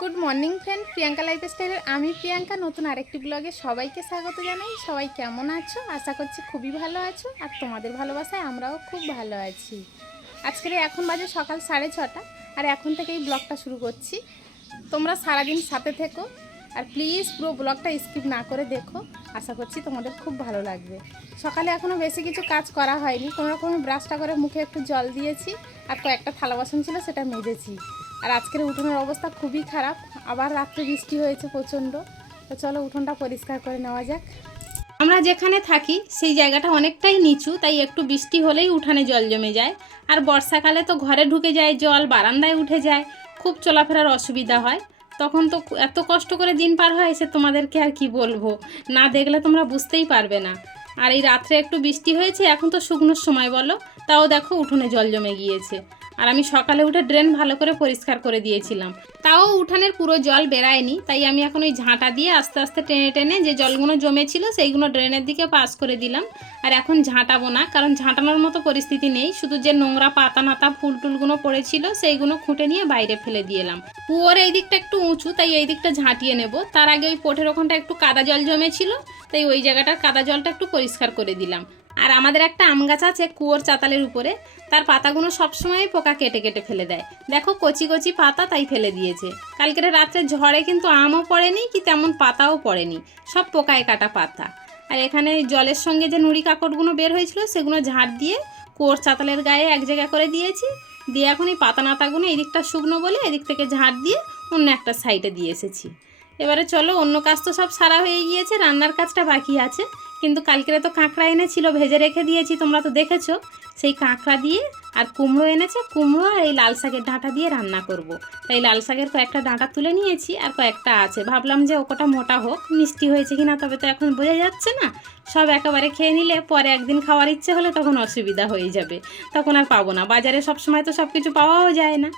Good morning friend Priyanka লাইফস্টাইলের আমি প্রিয়াঙ্কা, নতুন আরেকটি ব্লগে সবাইকে স্বাগত জানাই। সবাই কেমন আছো? আশা করছি খুবই ভালো আছো। আর তোমাদের ভালোবাসায় আমরাও খুব ভালো আছি। আজকের এখন বাজে সকাল সাড়ে ছটা। আর এখন থেকে এই ব্লগটা শুরু করছি। তোমরা সারাদিন সাথে থেকো। আর প্লিজ পুরো ব্লগটা স্কিপ না করে দেখো। আশা করছি তোমাদের খুব ভালো লাগবে। সকালে এখনও বেশি কিছু কাজ করা হয়নি। কোনো রকম ব্রাশটা করে মুখে একটু জল দিয়েছি। আর কয়েকটা থালা বাসন ছিল, সেটা মেজেছি। আর আজকের উঠোনের অবস্থা খুবই খারাপ। আবার রাত্রে বৃষ্টি হয়েছে প্রচণ্ড। তো চলো উঠোনটা পরিষ্কার করে নেওয়া যাক। আমরা যেখানে থাকি, সেই জায়গাটা অনেকটাই নিচু, তাই একটু বৃষ্টি হলেই উঠানে জল জমে যায়। আর বর্ষাকালে তো ঘরে ঢুকে যায় জল, বারান্দায় উঠে যায়, খুব চলাফেরার অসুবিধা হয়। তখন তো এত কষ্ট করে দিন পার হয় সে তোমাদেরকে আর কি বলব? না দেখলে তোমরা বুঝতেই পারবে না। আর এই রাত্রে একটু বৃষ্টি হয়েছে, এখন তো শুকনোর সময় বলো। তাও দেখো উঠোনে জল জমে গিয়েছে। আর আমি সকালে উঠে ড্রেন ভালো করে পরিষ্কার করে দিয়েছিলাম। তাও উঠানের পুরো জল বেরায়নি, তাই আমি এখন ওই ঝাঁটা দিয়ে আস্তে আস্তে টেনে টেনে যে জলগুলো জমেছিল সেইগুলো ড্রেনের দিকে পাস করে দিলাম। আর এখন ঝাঁটাবো না, কারণ ঝাঁটানোর মতো পরিস্থিতি নেই, শুধু যে নোংরা পাতা নাতা ফুল টুলগুলো পড়েছিল সেইগুলো খুঁটে নিয়ে বাইরে ফেলে দিয়ে এলাম কুয়োর এই দিকটা একটু উঁচু, তাই এই দিকটা ঝাঁটিয়ে নেব। তার আগে ওই পোটের ওখানটা একটু কাদা জল জমেছিল, তাই ওই জায়গাটার কাদা জলটা একটু পরিষ্কার করে দিলাম। আর আমাদের একটা আম গাছ আছে কুয়োর চাতালের উপরে। তার পাতাগুলো সবসময় পোকা কেটে কেটে ফেলে দেয়। দেখো কচি কচি পাতা তাই ফেলে দিয়েছে। কালকের রাত্রে ঝড়ে কিন্তু আমও পড়েনি কি তেমন পাতাও পড়েনি। সব পোকায় কাটা পাতা। আর এখানে জলের সঙ্গে যে নুড়ি কাকড়গুলো বের হয়েছিল সেগুলো ঝাড় দিয়ে কুয়োর চাতালের গায়ে এক জায়গা করে দিয়েছি। দিয়ে এখন এই পাতা নাতাগুলো এদিকটা শুকনো বলে এদিক থেকে ঝাড় দিয়ে অন্য একটা সাইডে দিয়ে এসেছি। এবারে চলো অন্য কাজ তো সব সারা হয়ে গিয়েছে, রান্নার কাজটা বাকি আছে। কিন্তু কালকেরে তো কাঁকড়া এনেছিল, ভেজে রেখে দিয়েছি, তোমরা তো দেখেছ। সেই কাঁকড়া দিয়ে আর কুমড়ো এনেছে, কুমড়ো আর এই লাল শাকের ডাঁটা দিয়ে রান্না করব। তাই লাল শাকের কয়েকটা ডাঁটা তুলে নিয়েছি আর কয়েকটা আছে। ভাবলাম যে ওকটা মোটা হোক, মিষ্টি হয়েছে কি না তবে তো এখন বোঝা যাচ্ছে না। সব একেবারে খেয়ে নিলে পরে একদিন খাওয়ার ইচ্ছে হলে তখন অসুবিধা হয়ে যাবে। তখন আর পাবো না। বাজারে সব সময় তো সব কিছু পাওয়াও যায় না।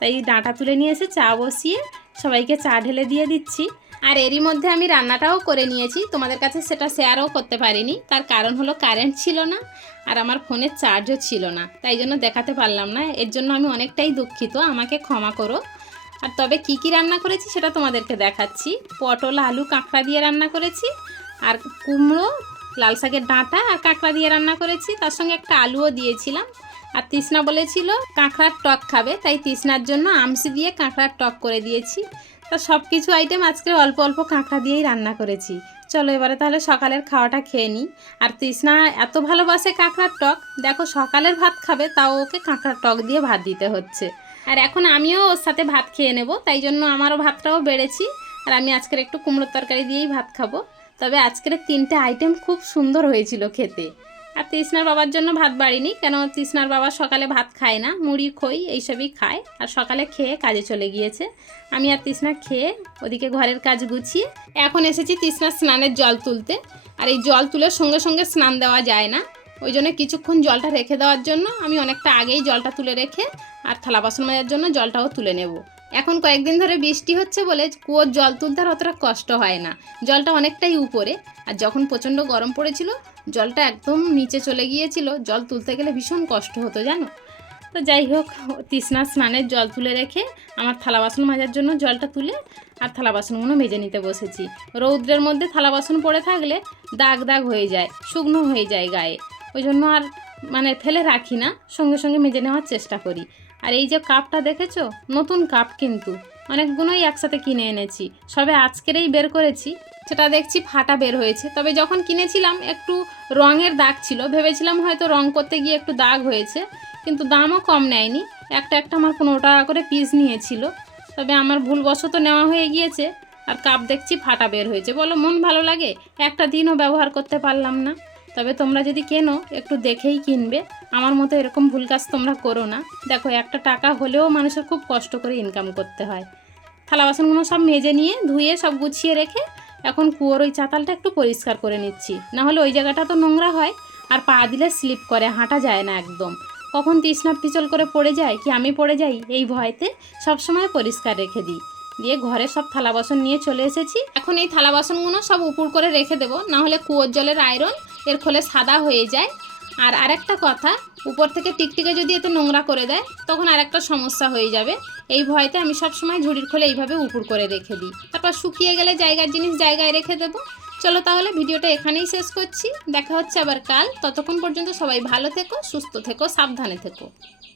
তাই ডাঁটা তুলে নিয়ে এসে চা বসিয়ে সবাইকে চা ঢেলে দিয়ে দিচ্ছি। আর এরই মধ্যে আমি রান্নাটাও করে নিয়েছি। তোমাদের কাছে সেটা শেয়ারও করতে পারিনি। তার কারণ হলো কারেন্ট ছিল না আর আমার ফোনের চার্জও ছিল না। তাই জন্য দেখাতে পারলাম না। এর জন্য আমি অনেকটাই দুঃখিত। আমাকে ক্ষমা করো। আর তবে কি কি রান্না করেছি সেটা তোমাদেরকে দেখাচ্ছি। পটল, আলু, কাঁকড়া দিয়ে রান্না করেছি। আর কুমড়ো, লাল শাকের ডাঁটা আর কাঁকড়া দিয়ে রান্না করেছি। তার সঙ্গে একটা আলুও দিয়েছিলাম। আর তৃষ্ণা বলেছিল, কাঁকড়ার টক খাবে। তাই তৃষ্ণার জন্য আমসি দিয়ে কাঁকড়ার টক করে দিয়েছি। তা সব কিছু আইটেম আজকে অল্প অল্প কাঁকড়া দিয়েই রান্না করেছি। চলো এবারে তাহলে সকালের খাওয়াটা খেয়ে নিই আর তৃষ্ণা এত ভালোবাসে কাঁকড়ার টক, দেখো সকালের ভাত খাবে, তাও ওকে কাঁকড়ার টক দিয়ে ভাত দিতে হচ্ছে। আর এখন আমিও ওর সাথে ভাত খেয়ে নেব, তাই জন্য আমারও ভাতটাও বেড়েছি। আর আমি আজকের একটু কুমড়োর তরকারি দিয়েই ভাত খাব। তবে আজকের তিনটে আইটেম খুব সুন্দর হয়েছিল খেতে। আর তৃষ্ণার বাবার জন্য ভাত বাড়িনি, কেন তৃষ্ণার বাবা সকালে ভাত খায় না, মুড়ি, খই এইসবই খায়, আর সকালে খেয়ে কাজে চলে গিয়েছে। আমি আর তৃষ্ণা খেয়ে ওদিকে ঘরের কাজ গুছিয়ে এখন এসেছি তৃষ্ণার স্নানের জল তুলতে। আর এই জল তুলে সঙ্গে সঙ্গে স্নান দেওয়া যায় না। ওই জন্য কিছুক্ষণ জলটা রেখে দেওয়ার জন্য আমি অনেকটা আগেই জলটা তুলে রেখে আর থালা বাসন মাজার জন্য জলটাও তুলে নেব। এখন কয়েকদিন ধরে বৃষ্টি হচ্ছে বলে কুয়োর জল তুলতে আর অতটা কষ্ট হয় না। জলটা অনেকটাই উপরে। আর যখন প্রচণ্ড গরম পড়েছিল, জলটা একদম নিচে চলে গিয়েছিল। জল তুলতে গেলে ভীষণ কষ্ট হতো, জানো? তো যাই হোক, তৃষ্ণা স্নানের জল তুলে রেখে আমার থালা বাসন মাজার জন্য জলটা তুলে আর থালা বাসনগুলো মেজে নিতে বসেছি। রৌদ্রের মধ্যে থালা বাসন পড়ে থাকলে দাগ দাগ হয়ে যায়, শুকনো হয়ে যায় গায়ে। ওই জন্য আর মানে ফেলে রাখি না, সঙ্গে সঙ্গে মেজে নেওয়ার চেষ্টা করি। আর এই যে কাপটা দেখেছ? নতুন কাপ কিন্তু। অনেকগুলোই একসাথে কিনে এনেছি। সবে আজকেরই বের করেছি। সেটা দেখছি ফাটা বের হয়েছে। তবে যখন কিনেছিলাম, একটু রঙের দাগ ছিল। ভেবেছিলাম হয়তো রং করতে গিয়ে একটু দাগ হয়েছে। কিন্তু দামও কম নেয়নি। একটা একটা আমার পনেরো টাকা করে পিস নিয়েছিল। তবে আমার ভুলবশত নেওয়া হয়ে গিয়েছে। আর কাপ দেখছি ফাটা বের হয়েছে। বলো, মন ভালো লাগে? একটা দিনও ব্যবহার করতে পারলাম না। তবে তোমরা যদি কেনো, একটু দেখেই কিনবে। আমার মতো এরকম ভুল কাজ তোমরা করো না। দেখো, একটা টাকা হলেও মানুষের খুব কষ্ট করে ইনকাম করতে হয়। থালা বাসনগুলো সব মেজে নিয়ে, ধুয়ে সব গুছিয়ে রেখে এখন কুয়োর ওই চাতালটা একটু পরিষ্কার করে নিচ্ছি। না হলে ওই জায়গাটা তো নোংরা হয়, আর পা দিলে স্লিপ করে, হাঁটা যায় না একদম। কখন তৃষ্ণা পিচল করে পড়ে যায়, কি আমি পড়ে যাই, এই ভয়তে সবসময় পরিষ্কার রেখে দিই। দিয়ে ঘরে সব থালা বাসন নিয়ে চলে এসেছি। এখন এই থালা বাসনগুলো সব উপুর করে রেখে দেবো না হলে কুয়োর জলের আয়রন এর ফলে সাদা হয়ে যায়। আর আরেকটা কথা, উপর থেকে টিকটিকে যদি এতে নোংরা করে দেয়, তখন আরেকটা সমস্যা হয়ে যাবে। এই ভয়তে আমি সব সময় ঝুড়ির খোলে এইভাবে উপুর করে রেখে দিই। তারপর শুকিয়ে গেলে জায়গার জিনিস জায়গায় রেখে দেবো। চলো তাহলে ভিডিওটা এখানেই শেষ করছি। দেখা হচ্ছে আবার কাল। ততক্ষণ পর্যন্ত সবাই ভালো থেকো, সুস্থ থেকো, সাবধানে থেকো।